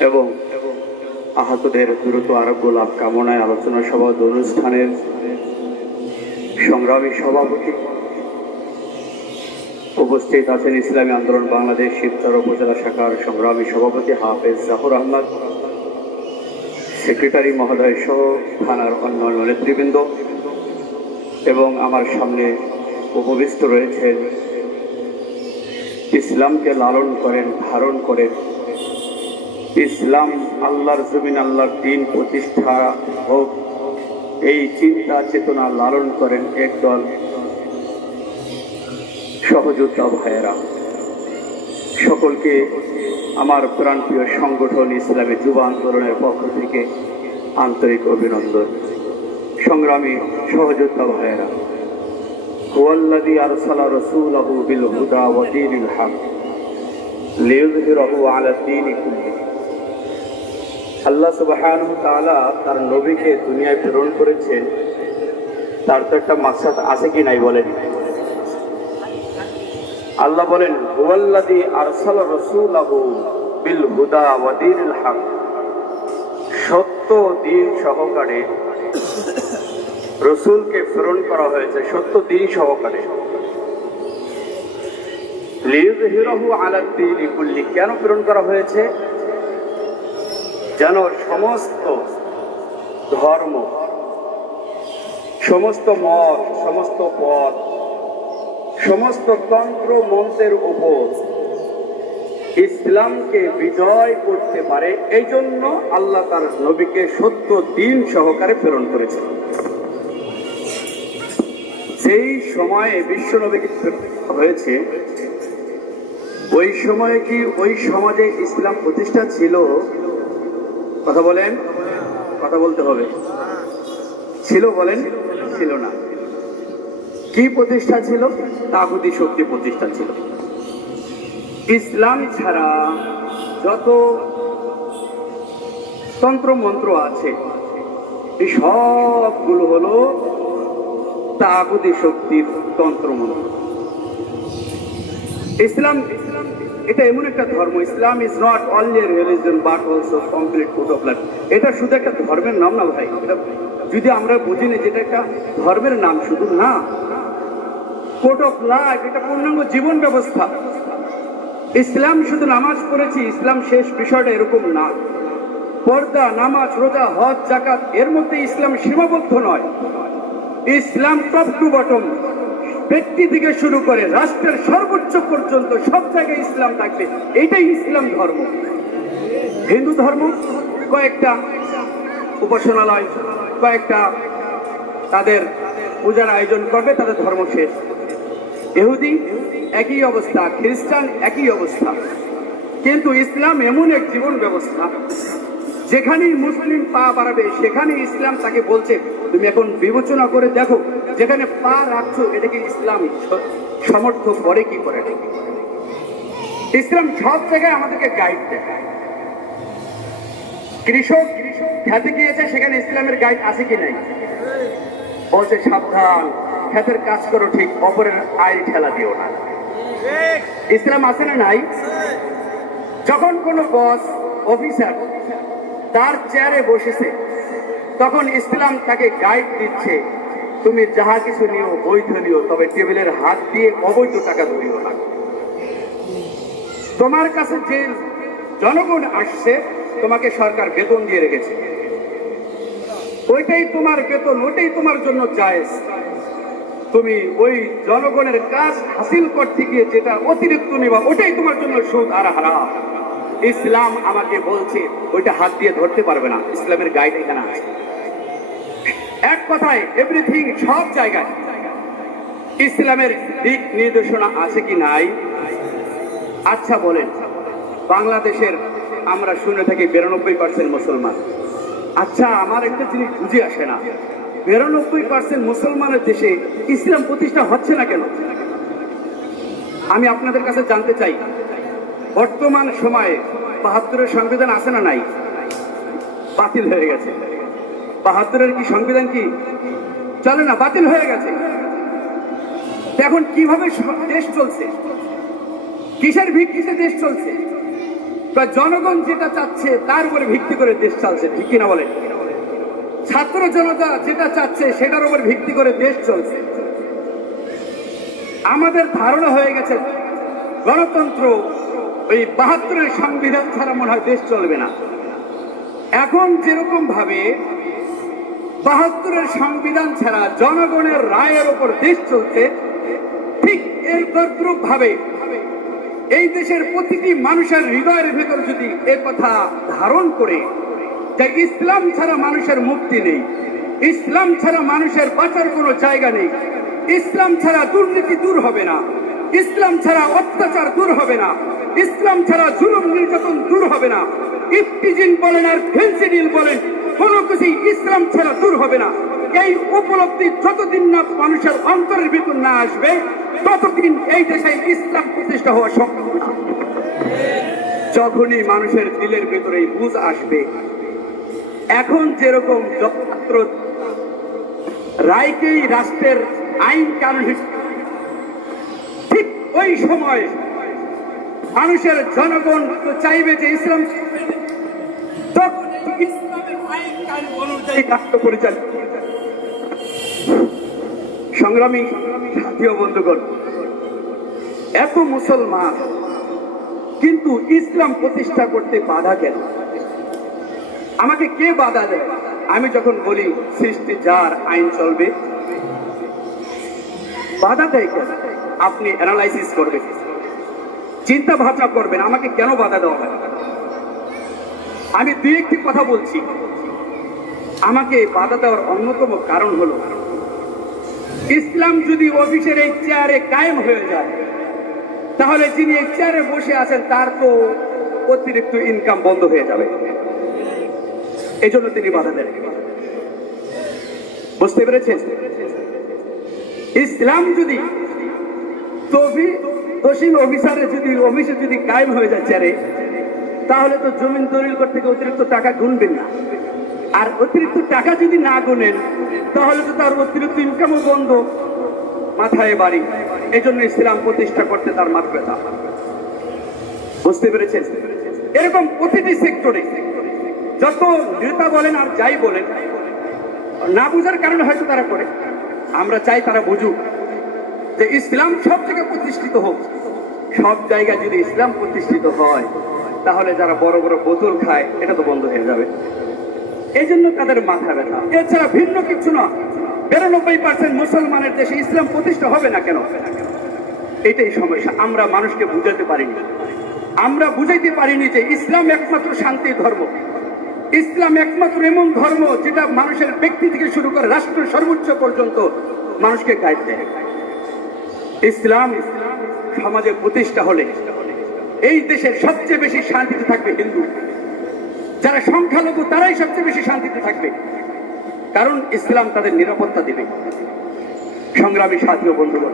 এবং আহতদের দ্রুত আরোগ্য লাভ কামনায় আলোচনা সভা অনুষ্ঠানের সংগ্রামী সভাপতি উপস্থিত আছেন ইসলামী আন্দোলন বাংলাদেশ শিবচর উপজেলা শাখার সংগ্রামী সভাপতি হাফেজ জাফর আহমদ, সেক্রেটারি মহোদয় সহ থানার অন্যান্য নেতৃবৃন্দ এবং আমার সামনে উপবিষ্ট রয়েছেন ইসলামকে লালন করেন, ধারণ করেন, ইসলাম আল্লাহর জমিন, আল্লাহর দিন প্রতিষ্ঠা হোক এই চিন্তা চেতনা লালন করেন একদল সহযোদ্ধা ভাইয়েরা। সকলকে আমার প্রাণপ্রিয় সংগঠন ইসলামী যুব আন্দোলনের পক্ষ থেকে আন্তরিক অভিনন্দন। সংগ্রামী সহযোদ্ধা ভাইয়েরা, হুয়াল্লাযী আরসালা রাসূলাহু বিল হুদা ওয়া দীনিল হক লিইয়ুযহিরাহু আলা দীনি কুল্লিহি। আল্লাহ সুবহানাহু ওয়া তাআলা তার নবীকে দুনিয়ায় প্রেরণ করেছেন, তার তো একটা মাকসাদ আছে কি নাই বলেন? আল্লাহ বলেন হুয়াল্লাযী আরসালা রাসূলাহু বিল হুদা ওয়া দীনিল হক, সত্য দিন সহকারে রাসূলকে প্রেরণ করা হয়েছে, সত্য দিন সহকারে। লিইয়ুযহিরাহু আলা দীনি কুল্লিহি, কেন প্রেরণ করা হয়েছে? যেন সমস্ত ধর্ম, সমস্ত মত, সমস্ত পথ, সমস্ত তন্ত্র মন্ত্রের উপর ইসলামকে বিজয় করতে পারে, এই জন্য আল্লাহ তার নবীকে সত্য দিন সহকারে প্রেরণ করেছেন। যেই সময়ে বিশ্ব নবীকে হয়েছে, ওই সময়ে কি ওই সমাজে ইসলাম প্রতিষ্ঠা ছিল? কথা বলেন, কথা বলতে হবে। ছিল বলেন? ছিল না। কি প্রতিষ্ঠা ছিল? তাগুতি শক্তি প্রতিষ্ঠা ছিল। ইসলাম ছাড়া যত তন্ত্র মন্ত্র আছে এই সবগুলো হলো তাগুতি শক্তির তন্ত্র মন্ত্র। ইসলাম এটা এমন একটা ধর্ম, Islam is not only a religion but also complete code of life. এটা শুধু একটা ধর্মের নাম না ভাই, এটা যদি আমরা বুঝি না যেটা একটা ধর্মের নাম শুধু না, কোড অফ লাইফ, এটা পূর্ণাঙ্গ জীবন ব্যবস্থা। ইসলাম শুধু নামাজ পড়েছি, ইসলাম শেষ, বিষয়টা এরকম না। পর্দা, নামাজ, রোজা, হজ, যাকাত, এর মধ্যে ইসলাম সীমাবদ্ধ নয়। ইসলাম টপ টু বটম, ব্যক্তি থেকে শুরু করে রাষ্ট্রের সর্বোচ্চ পর্যন্ত সব জায়গায় ইসলাম থাকবে, এইটাই ইসলাম ধর্ম। হিন্দু ধর্ম কয়েকটা উপাসনালয়, কয়েকটা তাদের পূজার আয়োজন করবে, তাদের ধর্ম শেষ। ইহুদি একই অবস্থা, খ্রিস্টান একই অবস্থা। কিন্তু ইসলাম এমন এক জীবন ব্যবস্থা, যেখানেই মুসলিম পা বাড়াবে সেখানে ইসলাম তাকে বলছে তুমি এখন বিবেচনা করে দেখো যেখানে পা রাখছো এটাকে ইসলাম সমর্থ করে কি করে। ইসলাম সব জায়গায় আমাদেরকে গাইড দেয়। কৃষক খেতে গিয়েছে, সেখানে ইসলামের গাইড আছে কি নাই? বলছে সাবধান, ক্ষেতের কাজ করো ঠিক, অপরের আয় ঠেলা দিও না। ইসলাম আছে না নাই? যখন কোনো বস অফিসার তার চেয়ারে বসেছে, তখন ইসলাম তাকে গাইড দিচ্ছে তুমি যাহা কিছু নিও বৈধ নিও, তবে টেবিলের হাত দিয়ে অবৈধ টাকা ধরিও না। তোমার কাছে যে জনগণ আসছে, তোমাকে সরকার বেতন দিয়ে রেখেছে, ওইটাই তোমার বেতন, ওইটাই তোমার জন্য জায়েজ। তুমি ওই জনগণের কাজ হাসিল করতে গিয়ে যেটা অতিরিক্ত নেবা, ওটাই তোমার জন্য সুদ আর হারাম। ইসলাম আমাকে বলছে ওইটা হাত দিয়ে ধরতে পারবে না। ইসলামের গাইড এখানে আছে। এক কথায় এভরিথিং, সব জায়গায় ইসলামের দিক নির্দেশনা আছে কি নাই? আচ্ছা বলেন, বাংলাদেশের আমরা শুনে থাকি 92% মুসলমান। আচ্ছা, আমার একটা জিনিস বুঝে আসে না, 92% মুসলমানের দেশে ইসলাম প্রতিষ্ঠা হচ্ছে না কেন? আমি আপনাদের কাছে জানতে চাই, বর্তমান সময়ে ৭২-এর সংবিধান আছে না নাই? বাতিল হয়ে গেছে। ৭২-এর কি সংবিধান কি চলে না? বাতিল হয়ে গেছে। এখন কিভাবে দেশ চলছে? কিসের ভিত্তিতে দেশ চলছে? জনগণ যেটা চাচ্ছে তার উপরে ভিত্তি করে দেশ চলছে, ঠিক কিনা বলেন? ছাত্র জনতা যেটা চাচ্ছে সেটার উপর ভিত্তি করে দেশ চলছে। আমাদের ধারণা হয়ে গেছে গণতন্ত্র ওই ৭২-এর সংবিধান ছাড়া মনে হয় দেশ চলবে না। এখন যেরকম ভাবে ৭২-এর সংবিধান ছাড়া জনগণের রায়ের উপর দেশ চলছে, ঠিক এর তদ্রূপ ভাবে এই দেশের প্রতিটি মানুষের হৃদয়ের ভেতর যদি এ কথা ধারণ করে যে ইসলাম ছাড়া মানুষের মুক্তি নেই, ইসলাম ছাড়া মানুষের বাঁচার কোনো জায়গা নেই, ইসলাম ছাড়া দুর্নীতি দূর হবে না, ইসলাম ছাড়া অত্যাচার দূর হবে না, ইসলাম ছাড়া জুলুম নির্যাতন দূর হবে না, ইফতিজিন বলেন আর ফেন্সিডিল বলেন, কোনো কিছুই ইসলাম ছাড়া দূর হবে না, এই উপলব্ধি যতদিন না মানুষের অন্তরের ভিতর না আসবে ততদিন এই দেশে ইসলাম প্রতিষ্ঠা হওয়া সম্ভব না। যখনই মানুষের দিলের ভেতরে এই বুঝ আসবে, এখন যেরকম ছাত্র রায়কেই রাষ্ট্রের আইন কানুন, ঠিক ওই সময় মানুষের জনগণ তো চাইবে যে ইসলাম ইসলামের আইন কানুন অনুযায়ী রাষ্ট্র পরিচালিত। সংগ্রামী সাথীয় বন্ধুগণ, এত মুসলমান কিন্তু ইসলাম প্রতিষ্ঠা করতে বাধা কেন? আমাকে কে বাধা দেয়? আমি যখন বলি সৃষ্টি যার আইন চলবে, বাধা দেয় কেন? আপনি অ্যানালাইসিস করবেন, চিন্তা ভাবনা করবেন, আমাকে কেন বাধা দেওয়া হয়। আমি দুই একটি কথা বলছি। আমাকে বাধা দেওয়ার অন্যতম কারণ হলো, ইসলাম যদি অফিসের এই চেয়ারে কায়েম হয়ে যায়, তাহলে যিনি এই চেয়ারে বসে আছেন তার তো অতিরিক্ত ইনকাম বন্ধ হয়ে যাবে। এই জন্য তিনি বাধা দেন। বুঝতে পেরেছেন? ইসলাম যদি তহসিল অফিসারে যদি অফিসে যদি কায়েম হয়ে যায় চেয়ারে, তাহলে তো জমিন দলিল করতে গিয়ে অতিরিক্ত টাকা গুনবেন না। আর অতিরিক্ত টাকা যদি না গুনেন তাহলে তো তার অতিরিক্ত ইনকামও বন্ধ, মাথায় বাড়ি। এই জন্য ইসলাম প্রতিষ্ঠা করতে তার মাথা ব্যথা। বুঝতে পেরেছেন? এরকম প্রতিটি সেক্টরে যত নেতা বলেন আর যাই বলেন, না বুঝার কারণে হয়তো তারা করে। আমরা চাই তারা বুঝুক যে ইসলাম সব জায়গায় প্রতিষ্ঠিত হোক। সব জায়গায় যদি ইসলাম প্রতিষ্ঠিত হয় তাহলে যারা বড় বড় বোতল খায় এটা তো বন্ধ হয়ে যাবে। এই জন্য তাদের মাথা ব্যথা, এছাড়া ভিন্ন কিছু না। ৯২% মুসলমানের দেশে ইসলাম প্রতিষ্ঠা হবে না কেন? এটাই সমস্যা। আমরা মানুষকে বুঝাতে পারিনি, আমরা বুঝাইতে পারিনি যে ইসলাম একমাত্র শান্তির ধর্ম। ইসলাম একমাত্র এমন ধর্ম যেটা মানুষের ব্যক্তি থেকে শুরু করে রাষ্ট্রের সর্বোচ্চ পর্যন্ত মানুষকে গাইড দেয়। ইসলাম সমাজে প্রতিষ্ঠা হলে এই দেশের সবচেয়ে বেশি শান্তিতে থাকবে হিন্দু। যারা সংখ্যালঘু তারাই সবচেয়ে বেশি শান্তিতে থাকবে, কারণ ইসলাম তাদের নিরাপত্তা দেবে। সংগ্রামী সাথী ও বন্ধুগণ,